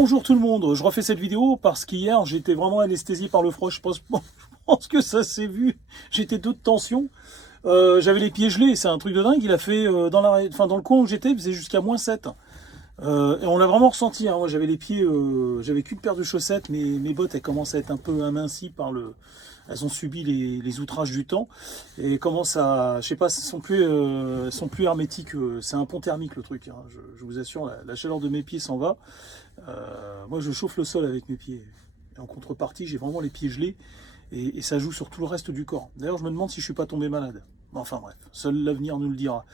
Bonjour tout le monde, je refais cette vidéo parce qu'hier j'étais vraiment anesthésié par le froid, je pense que ça s'est vu, j'étais de tension, j'avais les pieds gelés, c'est un truc de dingue, il a fait dans le coin où j'étais, il faisait jusqu'à -7. Et on l'a vraiment ressenti, hein. Moi j'avais les pieds, j'avais qu'une paire de chaussettes, mais mes bottes elles commencent à être un peu amincies par elles ont subi les outrages du temps et commencent à, je sais pas, sont plus hermétiques. C'est un pont thermique le truc, hein. Je vous assure, la chaleur de mes pieds s'en va. Moi je chauffe le sol avec mes pieds. Et en contrepartie, j'ai vraiment les pieds gelés et ça joue sur tout le reste du corps. D'ailleurs, je me demande si je suis pas tombé malade. Enfin bref, seul l'avenir nous le dira.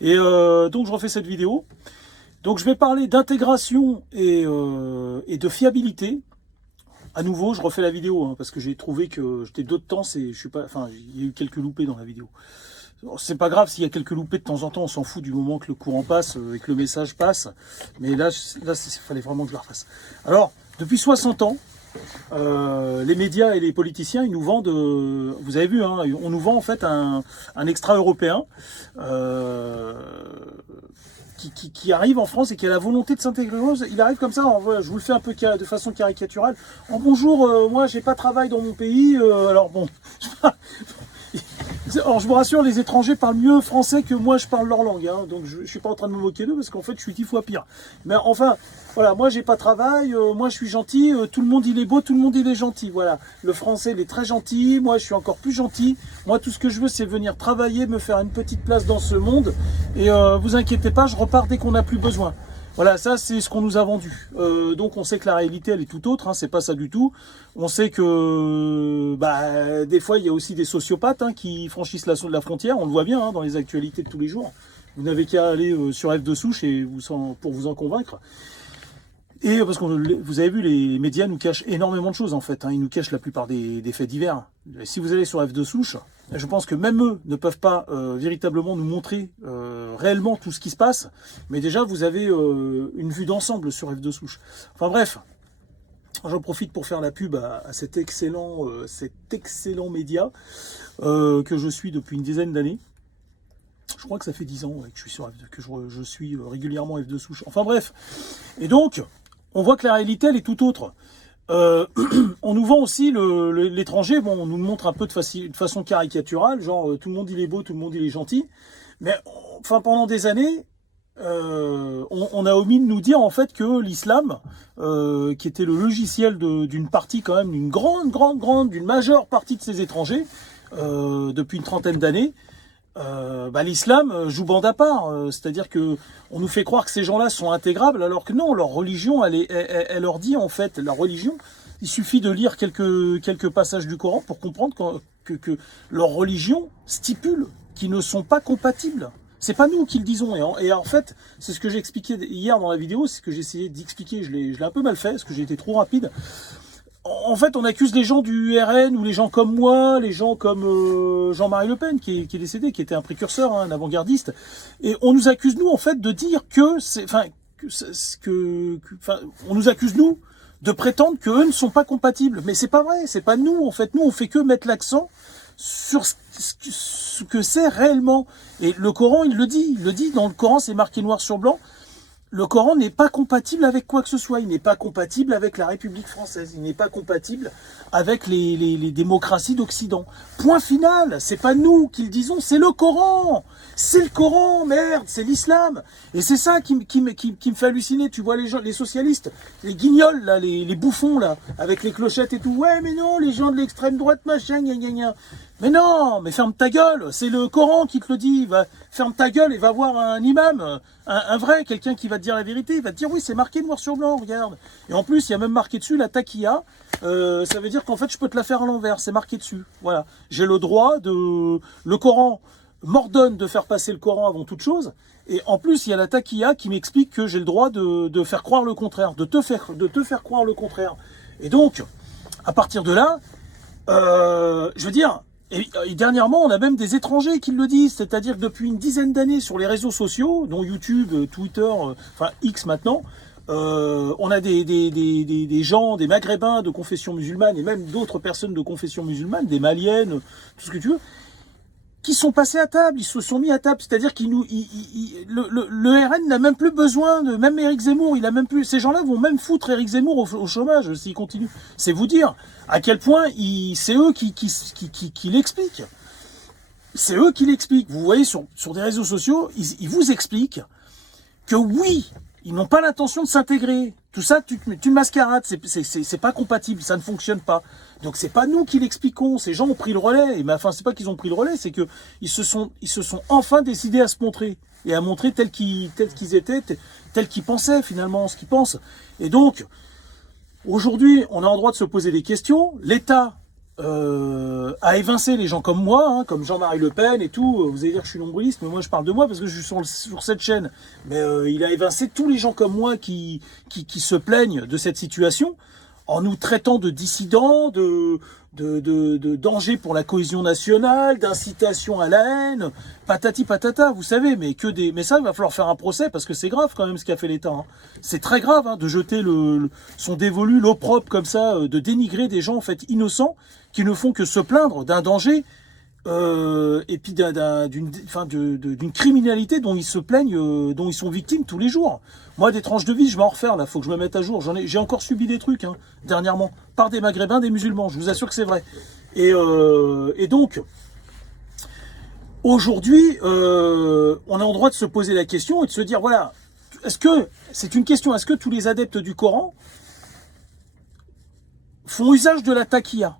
Et donc je refais cette vidéo. Donc je vais parler d'intégration et de fiabilité. À nouveau, je refais la vidéo hein, parce que j'ai trouvé que j'étais de temps, je suis pas, enfin, il y a eu quelques loupés dans la vidéo. C'est pas grave s'il y a quelques loupés de temps en temps, on s'en fout du moment que le courant passe et que le message passe. Mais là, il fallait vraiment que je le refasse. Alors, depuis 60 ans, les médias et les politiciens, ils nous vendent, vous avez vu, hein, on nous vend en fait un extra-européen qui arrive en France et qui a la volonté de s'intégrer. Il arrive comme ça, je vous le fais un peu de façon caricaturale. En bonjour, moi j'ai pas de travail dans mon pays, alors bon. Alors je vous rassure, les étrangers parlent mieux français que moi je parle leur langue, hein, donc je suis pas en train de me moquer d'eux parce qu'en fait je suis 10 fois pire. Mais enfin, voilà, moi j'ai pas de travail, moi je suis gentil, tout le monde il est beau, tout le monde il est gentil, voilà. Le français il est très gentil, moi je suis encore plus gentil. Moi tout ce que je veux c'est venir travailler, me faire une petite place dans ce monde et vous inquiétez pas, je repars dès qu'on n'a plus besoin. Voilà, ça c'est ce qu'on nous a vendu. Donc on sait que la réalité elle est tout autre, hein, c'est pas ça du tout. On sait que des fois il y a aussi des sociopathes hein, qui franchissent la frontière, on le voit bien hein, dans les actualités de tous les jours. Vous n'avez qu'à aller sur F de souche et pour vous en convaincre. Et parce que vous avez vu, les médias nous cachent énormément de choses en fait, hein. Ils nous cachent la plupart des faits divers. Et si vous allez sur F de souche, je pense que même eux ne peuvent pas véritablement nous montrer réellement tout ce qui se passe. Mais déjà, vous avez une vue d'ensemble sur F de souche. Enfin bref, j'en profite pour faire la pub à cet excellent média que je suis depuis une dizaine d'années. Je crois que ça fait 10 ans ouais, que je suis sur que je suis régulièrement F de souche. Enfin bref, et donc on voit que la réalité elle est tout autre. On nous vend aussi l'étranger, bon, on nous le montre un peu de façon caricaturale, genre tout le monde il est beau, tout le monde il est gentil. Mais enfin pendant des années, on a omis de nous dire en fait que l'islam, qui était le logiciel d'une partie quand même, d'une majeure partie de ces étrangers, depuis une trentaine d'années, l'islam joue bande à part, c'est-à-dire que on nous fait croire que ces gens-là sont intégrables, alors que non, leur religion, elle leur dit en fait, leur religion, il suffit de lire quelques passages du Coran pour comprendre que leur religion stipule qu'ils ne sont pas compatibles. C'est pas nous qui le disons, et en fait, c'est ce que j'ai expliqué hier dans la vidéo, c'est ce que j'ai essayé d'expliquer, je l'ai un peu mal fait, parce que j'ai été trop rapide. En fait, on accuse les gens du RN ou les gens comme moi, les gens comme Jean-Marie Le Pen qui est décédé, qui était un précurseur, hein, un avant-gardiste, et on nous accuse nous en fait de dire on nous accuse nous de prétendre qu'eux ne sont pas compatibles, mais c'est pas vrai, c'est pas nous en fait, nous on fait que mettre l'accent sur ce que c'est réellement. Et le Coran il le dit dans le Coran, c'est marqué noir sur blanc. Le Coran n'est pas compatible avec quoi que ce soit. Il n'est pas compatible avec la République française. Il n'est pas compatible avec les démocraties d'Occident. Point final. C'est pas nous qui le disons, c'est le Coran. C'est le Coran, merde, c'est l'islam. Et c'est ça qui me fait halluciner. Tu vois les gens, les socialistes, les guignols, là, les bouffons, là, avec les clochettes et tout. Ouais, mais non, les gens de l'extrême droite, machin, gna gna gna. Mais non, mais ferme ta gueule, c'est le Coran qui te le dit. Ferme ta gueule et va voir un imam, un vrai, quelqu'un qui va te dire la vérité. Il va te dire oui, c'est marqué noir sur blanc, regarde. Et en plus, il y a même marqué dessus la taqiya. Ça veut dire qu'en fait, je peux te la faire à l'envers, c'est marqué dessus. Voilà, j'ai le droit le Coran m'ordonne de faire passer le Coran avant toute chose. Et en plus, il y a la taqiya qui m'explique que j'ai le droit de faire croire le contraire, de te faire croire le contraire. Et donc, à partir de là, je veux dire. Et dernièrement, on a même des étrangers qui le disent, c'est-à-dire que depuis une dizaine d'années sur les réseaux sociaux, dont YouTube, Twitter, enfin X maintenant, on a des gens, des Maghrébins de confession musulmane et même d'autres personnes de confession musulmane, des Maliennes, tout ce que tu veux, qui sont passés à table, ils se sont mis à table, c'est-à-dire qu'ils nous, le RN n'a même plus besoin de, même Éric Zemmour, il a même plus, ces gens-là vont même foutre Éric Zemmour au chômage s'il continue. C'est vous dire à quel point c'est eux qui l'expliquent. C'est eux qui l'expliquent. Vous voyez sur des réseaux sociaux, ils vous expliquent que oui, ils n'ont pas l'intention de s'intégrer. Tout ça, tu mascarades, c'est pas compatible, ça ne fonctionne pas. Donc c'est pas nous qui l'expliquons, ces gens ont pris le relais. Mais enfin, c'est pas qu'ils ont pris le relais, c'est que ils se sont enfin décidés à se montrer et à montrer tels qu'ils étaient, tels qu'ils pensaient finalement, ce qu'ils pensent. Et donc aujourd'hui, on a le droit de se poser des questions. L'État a évincé les gens comme moi, hein, comme Jean-Marie Le Pen et tout. Vous allez dire que je suis nombriliste, mais moi je parle de moi parce que je suis sur cette chaîne. Mais il a évincé tous les gens comme moi qui se plaignent de cette situation, en nous traitant de dissidents, de danger pour la cohésion nationale, d'incitation à la haine, patati patata, vous savez, mais ça, il va falloir faire un procès, parce que c'est grave quand même ce qu'a fait l'État. Hein. C'est très grave hein, de jeter son dévolu, l'opprobre comme ça, de dénigrer des gens en fait innocents, qui ne font que se plaindre d'un danger, et puis d'une criminalité dont ils se plaignent, dont ils sont victimes tous les jours. Moi, des tranches de vie, je vais en refaire, là, faut que je me mette à jour. J'ai encore subi des trucs, hein, dernièrement, par des Maghrébins, des musulmans, je vous assure que c'est vrai. Et donc, aujourd'hui, on a le droit de se poser la question et de se dire, voilà, c'est une question, est-ce que tous les adeptes du Coran font usage de la taqiyya?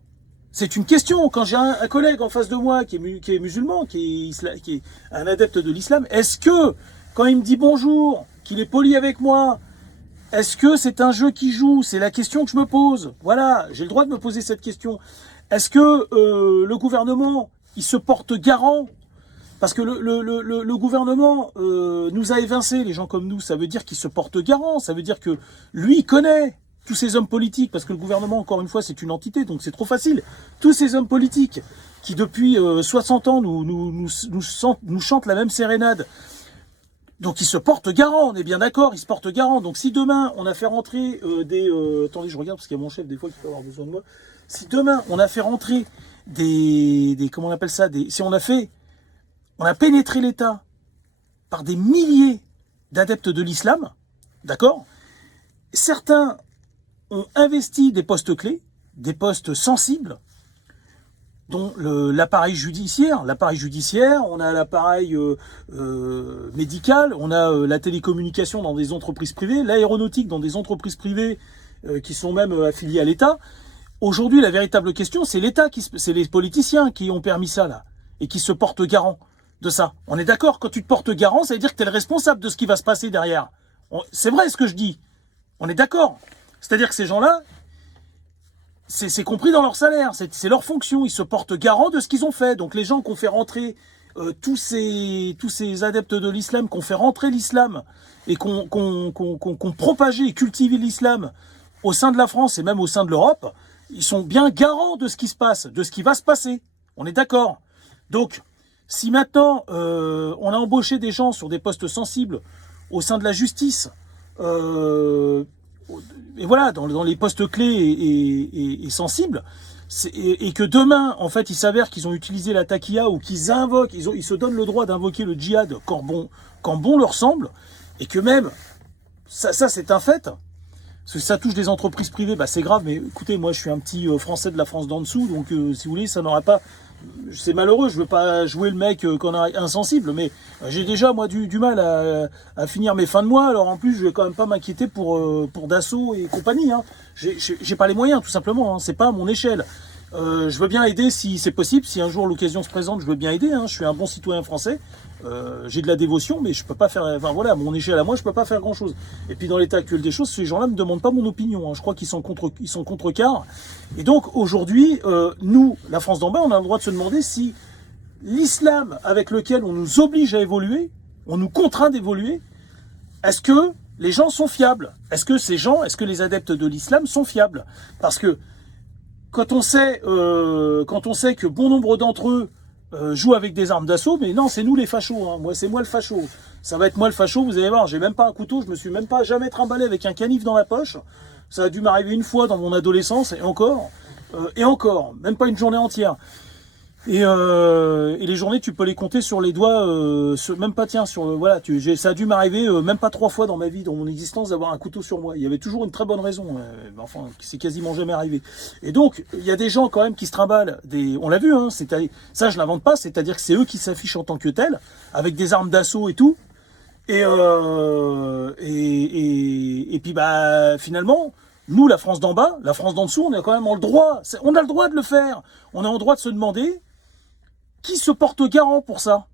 C'est une question. Quand j'ai un collègue en face de moi qui est musulman, qui est un adepte de l'islam, est-ce que, quand il me dit bonjour, qu'il est poli avec moi, est-ce que c'est un jeu qui joue? C'est la question que je me pose. Voilà, j'ai le droit de me poser cette question. Est-ce que le gouvernement, il se porte garant? Parce que le gouvernement nous a évincés, les gens comme nous. Ça veut dire qu'il se porte garant. Ça veut dire que lui, il connaît tous ces hommes politiques, parce que le gouvernement, encore une fois, c'est une entité, donc c'est trop facile. Tous ces hommes politiques qui, depuis 60 ans, nous chantent la même sérénade, donc ils se portent garant, on est bien d'accord, ils se portent garant. Donc si demain, on a fait rentrer attendez, je regarde, parce qu'il y a mon chef, des fois, qui peut avoir besoin de moi. Si demain, on a fait rentrer comment on appelle ça, si on a pénétré l'État par des milliers d'adeptes de l'islam, d'accord? Certains ont investi des postes clés, des postes sensibles, dont l'appareil judiciaire, on a l'appareil médical, on a la télécommunication dans des entreprises privées, l'aéronautique dans des entreprises privées qui sont même affiliées à l'État. Aujourd'hui, la véritable question, c'est l'État, c'est les politiciens qui ont permis ça là, et qui se portent garant de ça. On est d'accord, quand tu te portes garant, ça veut dire que tu es le responsable de ce qui va se passer derrière. C'est vrai ce que je dis. On est d'accord. C'est-à-dire que ces gens-là, c'est compris dans leur salaire, c'est leur fonction, ils se portent garant de ce qu'ils ont fait. Donc les gens qui ont fait rentrer tous ces adeptes de l'islam, qui ont fait rentrer l'islam et qui ont propagé et cultivé l'islam au sein de la France et même au sein de l'Europe, ils sont bien garants de ce qui se passe, de ce qui va se passer. On est d'accord. Donc, si maintenant on a embauché des gens sur des postes sensibles au sein de la justice, et voilà, dans les postes clés et sensibles, et que demain, en fait, il s'avère qu'ils ont utilisé la taqiyya ou qu'ils invoquent, ils se donnent le droit d'invoquer le djihad quand bon leur semble, et que même, ça c'est un fait, parce que ça touche des entreprises privées, bah c'est grave, mais écoutez, moi je suis un petit Français de la France d'en dessous, donc si vous voulez, ça n'aura pas... C'est malheureux, je veux pas jouer le mec qu'on a insensible, mais j'ai déjà moi du mal à finir mes fins de mois, alors en plus je vais quand même pas m'inquiéter pour Dassault et compagnie, hein. J'ai pas les moyens tout simplement, hein. C'est pas à mon échelle. Je veux bien aider si c'est possible, si un jour l'occasion se présente, je veux bien aider, hein. Je suis un bon citoyen français, j'ai de la dévotion, mais je peux pas faire, enfin voilà, à mon échelle à moi, je peux pas faire grand chose. Et puis dans l'état actuel des choses, ces gens-là me demandent pas mon opinion, hein. Je crois qu'ils sont contre-quart. Et donc aujourd'hui, nous, la France d'en bas, on a le droit de se demander si l'islam avec lequel on nous oblige à évoluer, on nous contraint d'évoluer, est-ce que les gens sont fiables? Est-ce que les adeptes de l'islam sont fiables? Parce que quand on sait que bon nombre d'entre eux jouent avec des armes d'assaut, mais non, c'est nous les fachos, hein. C'est moi le facho. Ça va être moi le facho, vous allez voir, j'ai même pas un couteau, je me suis même pas jamais trimballé avec un canif dans la poche. Ça a dû m'arriver une fois dans mon adolescence, et encore, même pas une journée entière. Et les journées, tu peux les compter sur les doigts, même pas, tiens, voilà, ça a dû m'arriver même pas 3 fois dans ma vie, dans mon existence, d'avoir un couteau sur moi. Il y avait toujours une très bonne raison, enfin, c'est quasiment jamais arrivé. Et donc, il y a des gens quand même qui se trimballent, on l'a vu, hein, ça je l'invente pas, c'est-à-dire que c'est eux qui s'affichent en tant que tels, avec des armes d'assaut et tout. Et puis bah finalement, nous, la France d'en bas, la France d'en dessous, on a quand même le droit, on a le droit de le faire. On a le droit de se demander qui se porte garant pour ça.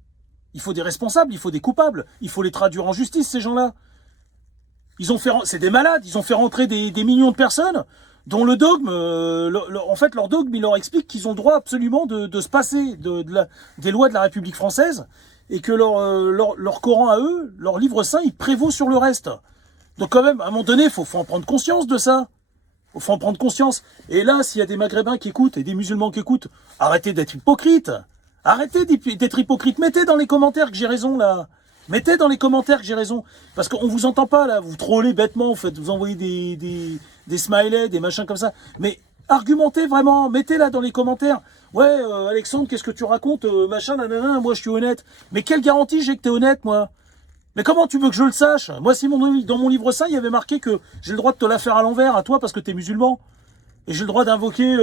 Il faut des responsables, il faut des coupables, il faut les traduire en justice, ces gens-là. C'est des malades, ils ont fait rentrer des millions de personnes dont le dogme, en fait, leur dogme, il leur explique qu'ils ont le droit absolument de se passer des lois de la République française et que leur Coran à eux, leur livre saint, il prévaut sur le reste. Donc quand même, à un moment donné, faut en prendre conscience de ça. Faut en prendre conscience. Et là, s'il y a des Maghrébins qui écoutent et des musulmans qui écoutent, arrêtez d'être hypocrites. Arrêtez d'être hypocrite. Mettez dans les commentaires que j'ai raison, là. Mettez dans les commentaires que j'ai raison. Parce qu'on vous entend pas, là. Vous trollez bêtement, vous envoyez des smileys, des machins comme ça. Mais argumentez vraiment. Mettez là dans les commentaires. Ouais, Alexandre, qu'est-ce que tu racontes, machin, nanana, moi je suis honnête. Mais quelle garantie j'ai que t'es honnête, moi? Mais comment tu veux que je le sache? Moi, si dans mon livre saint, il y avait marqué que j'ai le droit de te la faire à l'envers, à toi, parce que t'es musulman. Et j'ai le droit d'invoquer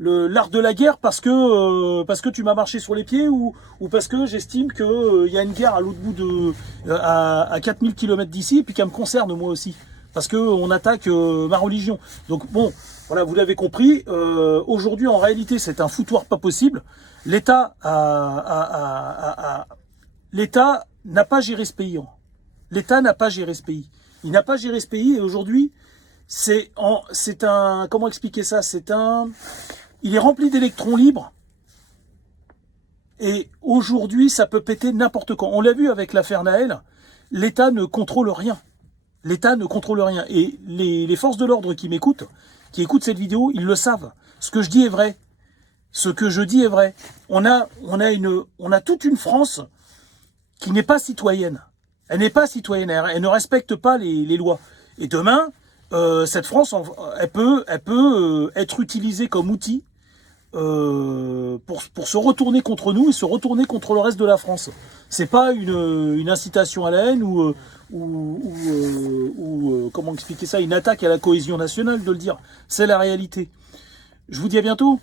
l'art de la guerre parce que tu m'as marché sur les pieds ou parce que j'estime que y a une guerre à l'autre bout à 4000 km d'ici et puis qu'elle me concerne moi aussi. Parce que on attaque ma religion. Donc bon, voilà, vous l'avez compris. Aujourd'hui, en réalité, c'est un foutoir pas possible. L'État n'a pas géré ce pays. L'État n'a pas géré ce pays. Il n'a pas géré ce pays et aujourd'hui, comment expliquer ça? Il est rempli d'électrons libres et aujourd'hui, ça peut péter n'importe quand. On l'a vu avec l'affaire Naël, l'État ne contrôle rien. L'État ne contrôle rien. Et les forces de l'ordre qui m'écoutent, qui écoutent cette vidéo, ils le savent. Ce que je dis est vrai. Ce que je dis est vrai. On a toute une France qui n'est pas citoyenne. Elle n'est pas citoyenne, elle ne respecte pas les lois. Et demain, cette France, elle peut être utilisée comme outil pour se retourner contre nous et se retourner contre le reste de la France. C'est pas une incitation à la haine ou comment expliquer ça, une attaque à la cohésion nationale de le dire. C'est la réalité. Je vous dis à bientôt.